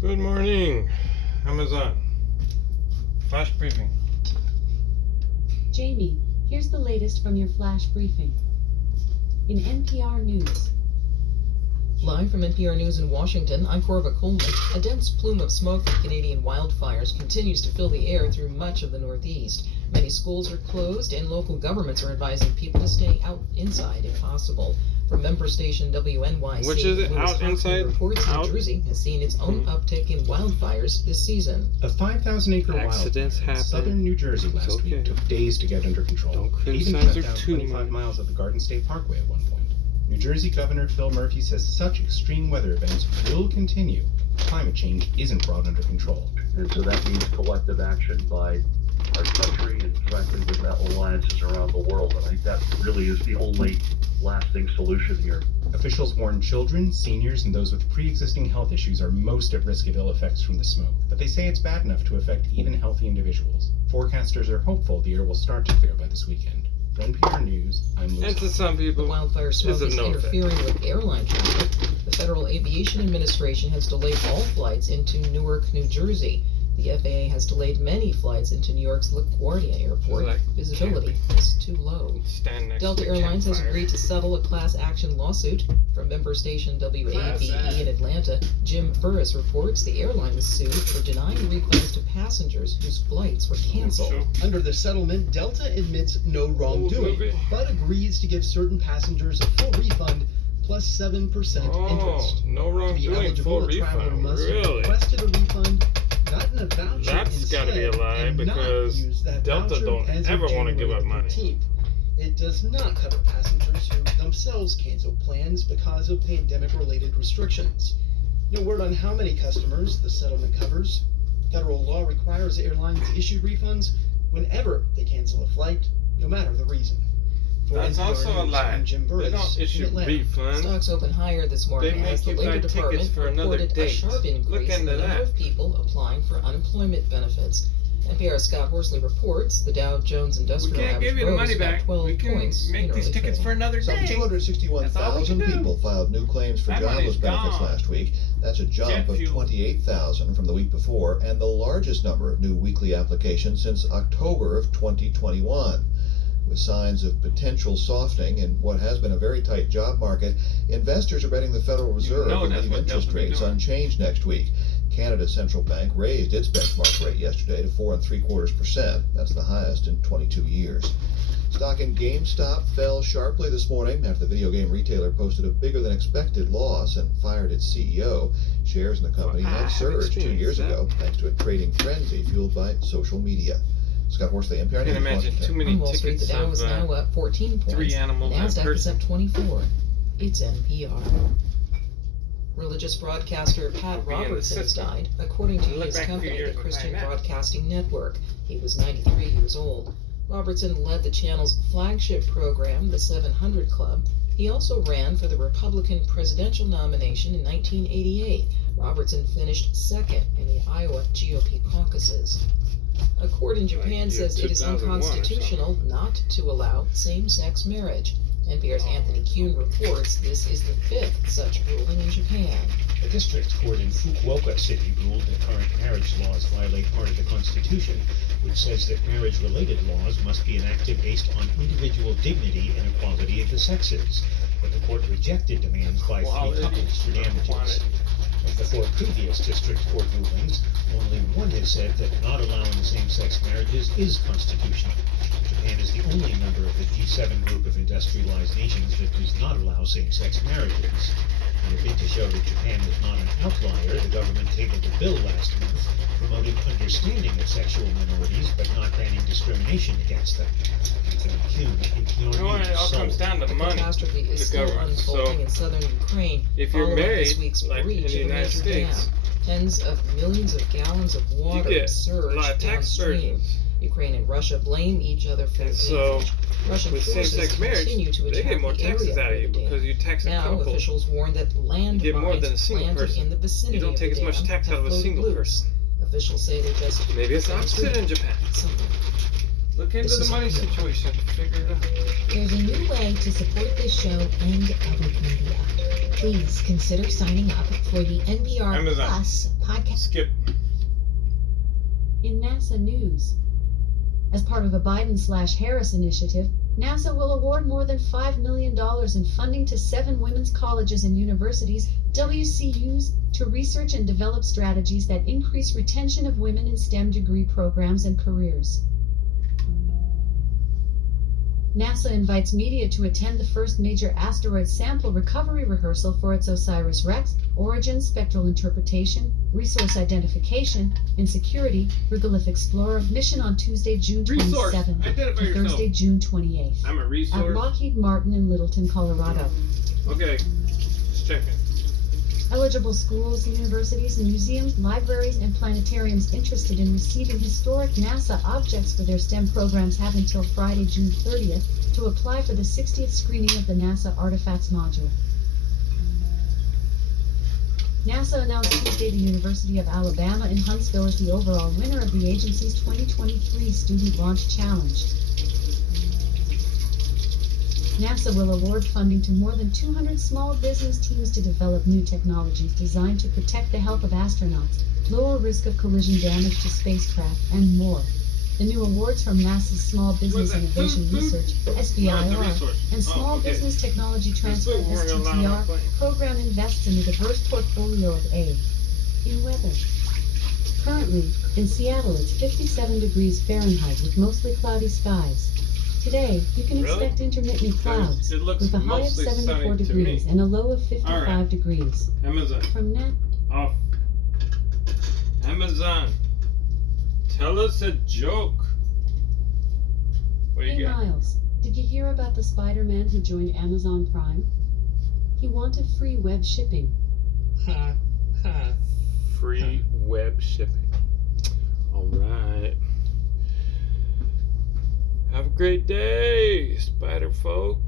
Good morning, Amazon. Flash briefing. Jamie, here's the latest from your flash briefing. In NPR News. Live from NPR News in Washington, I'm Corva Coleman. A dense plume of smoke from Canadian wildfires continues to fill the air through much of the Northeast. Many schools are closed, and local governments are advising people to stay inside if possible. From member station WNYC, Which is it? Lewis Out, Hoffman inside? reports Out? New Jersey has seen its own uptick in wildfires this season. A 5,000-acre Accidents wildfire in happen. southern New Jersey last okay. week took days to get under control. Don't It even criticize shut her down too 25 much. miles of the Garden State Parkway at one point. New Jersey Governor Phil Murphy says such extreme weather events will continue. Climate change isn't brought under control. And so that means collective action by our country and frankly with that alliances around the world. And I think that really is the only lasting solution here. Officials warn children, seniors, and those with pre-existing health issues are most at risk of ill effects from the smoke, but they say it's bad enough to affect even healthy individuals. Forecasters are hopeful the air will start to clear by this weekend. For NPR News, I'm Lewis. And to some The people, wildfire smoke it's a is no effect. interfering with airline traffic. The Federal Aviation Administration has delayed all flights into Newark, New Jersey. The FAA has delayed many flights into New York's LaGuardia Airport. Like Visibility is too low. Stand next Delta to a Airlines has campfire. agreed to settle a class action lawsuit. From member station WABE in Atlanta, Jim Burris reports the airline was sued for denying refunds to passengers whose flights were canceled. Sure. Under the settlement, Delta admits no wrongdoing, movie. but agrees to give certain passengers a full refund plus 7% interest. No To be wrongdoing, eligible, full a traveler refund. must have Really? requested a refund, gotten a voucher That's instead, gotta be a lie, and not because use that Delta voucher don't as of ever wanna give January up money. 13th. It does not cover passengers who themselves cancel plans because of pandemic-related restrictions. No word on how many customers the settlement covers. Federal law requires airlines issue refunds whenever they cancel a flight, no matter the reason. For That's NPR also a News, lie. I'm Jim They Burris don't in issue Atlanta. refunds. Stocks open higher this morning They as make the you buy Labor tickets Department for another reported a date. sharp Look increase in into the number that. of people applying for unemployment benefits. NPR's Scott Horsley reports the Dow Jones We Industrial can't Average give you the rose money about back. 12 We can points make in these early tickets trading. for another Some day. That's all we 261,000 can do. people filed new claims for That money's jobless benefits gone. last week. That's a jump Jet of fuel. 28,000 from the week before and the largest number of new weekly applications since October of 2021. With signs of potential softening in what has been a very tight job market, investors are betting the Federal Reserve know will that's leave what interest Delta be rates doing. unchanged next week. Canada's central bank raised its benchmark rate yesterday to 4.75%. That's the highest in 22 years. Stock in GameStop fell sharply this morning after the video game retailer posted a bigger than expected loss and fired its CEO. Shares in the company Well, I had have surged 2 experienced years that. ago thanks to a trading frenzy fueled by social media. Scott Horsley, NPR I News, can't imagine Washington. too many On Wall Street, the tickets Dow of is now up 14 points. 3 animals in a NASDAQ is person. up 24. It's NPR. Religious broadcaster Pat We'll be in the Robertson has system. died, according to Look his back a few company, years the and Christian find out. Broadcasting Network. He was 93 years old. Robertson led the channel's flagship program, the 700 Club. He also ran for the Republican presidential nomination in 1988. Robertson finished second in the Iowa GOP caucuses. A court in Japan Like year says it is 2001 or unconstitutional not to allow same-sex marriage. NPR's Anthony Kuhn reports this is the fifth such ruling in Japan. A district court in Fukuoka City ruled that current marriage laws violate part of the Constitution, which says that marriage-related laws must be enacted based on individual dignity and equality of the sexes. But the court rejected demands by three couples for damages. Of the four previous district court rulings, only one has said that not allowing same-sex marriages is constitutional. Japan is the only member of the G7 group of industrialized nations that does not allow same-sex marriages. In a bid to show that Japan is not an outlier, the government tabled a bill last month promoting understanding of sexual minorities but not banning discrimination against them. Anthony Kuhn, NPR You know what? It all News, comes Seoul. down to The money. catastrophe is the still government. unfolding So, in southern Ukraine if you're following married, this week's like in breach the of a United major States, dam. Tens of millions of gallons of you water get a surged lot of tax downstream. burdens. Ukraine and Russia blame each other for the And so, damage. Russian with forces same-sex marriage, continue to they attack get more the taxes area out of you the dam. because you tax a Now, couple. officials warn that land You get more mines than a single planted person. in the vicinity You don't of take the as much dam tax have out of a floated single loose. person. Officials say they're just Maybe it's the opposite in Japan. somewhere. Look into This the is money real. situation. Figure it out. There's a new way to support this show and other media. Please consider signing up for the NPR Amazon. Plus podcast. Skip. In NASA news, as part of a Biden/Harris initiative, NASA will award more than $5 million in funding to 7 women's colleges and universities, WCUs, to research and develop strategies that increase retention of women in STEM degree programs and careers. NASA invites media to attend the first major asteroid sample recovery rehearsal for its OSIRIS-REx, Origin Spectral Interpretation, Resource Identification, and Security Regolith Explorer mission on Tuesday, June Resource. 27th Identify to yourself. Thursday, June 28th I'm a at resource. Lockheed Martin in Littleton, Colorado. Okay. Just checking. Eligible schools, universities, museums, libraries, and planetariums interested in receiving historic NASA objects for their STEM programs have until Friday, June 30th to apply for the 60th screening of the NASA Artifacts module. NASA announced Tuesday the University of Alabama in Huntsville is the overall winner of the agency's 2023 Student Launch Challenge. NASA will award funding to more than 200 small business teams to develop new technologies designed to protect the health of astronauts, lower risk of collision damage to spacecraft, and more. The new awards from NASA's Small Business that? Innovation Food? Research, Oh, it's a SBIR, resource. and Small Oh, okay. Business Technology Transfer, food we're gonna allow on our STTR, plane. program invests in a diverse portfolio of aid. In weather. Currently, in Seattle it's 57 degrees Fahrenheit with mostly cloudy skies. Today, you can Really? expect intermittent clouds, It looks with a high of mostly 74 sunny to degrees me. and a low of 55 Alright. degrees. Amazon. From net, Off. Amazon. Tell us a joke. What do hey you got? Miles, did you hear about the Spider-Man who joined Amazon Prime? He wanted free web shipping. Ha, ha. Free web shipping. Alright. Have a great day, spider folk.